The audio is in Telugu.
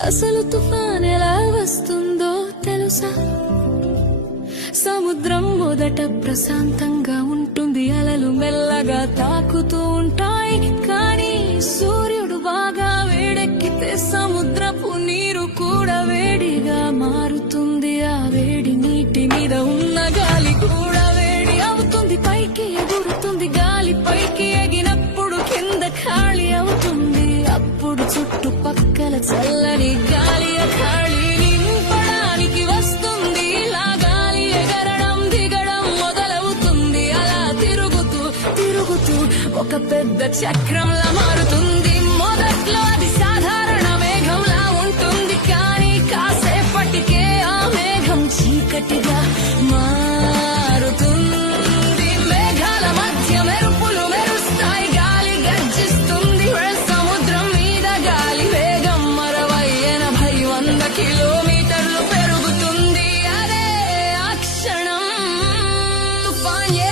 అసలు తుఫాన్ ఎలా వస్తుందో తెలుసా? సముద్రం మొదట ప్రశాంతంగా ఉంటుంది అలలు మెల్లగా తాకుతూ ఉంటాయి. కానీ సూర్యుడు బాగా వేడెక్కితే సముద్రపు నీరు కూడా వేడిగా మారుతుంది. ఆ వేడి నీటి మీద ఉన్న గాలి కూడా వేడి అవుతుంది. పైకి ఎగురుతుంది గాలి పైకి చల్లని గాలి ఆ నింపడానికి వస్తుంది. ఇలా గాలి ఎగరడం దిగడం మొదలవుతుంది. అలా తిరుగుతూ తిరుగుతూ ఒక పెద్ద చక్రంలా మారుతుంది. మొదట్లో అది సాధారణ మేఘంలా ఉంటుంది. కానీ కాసేపటికే ఆ మేఘం చీకటిగా fun, yeah.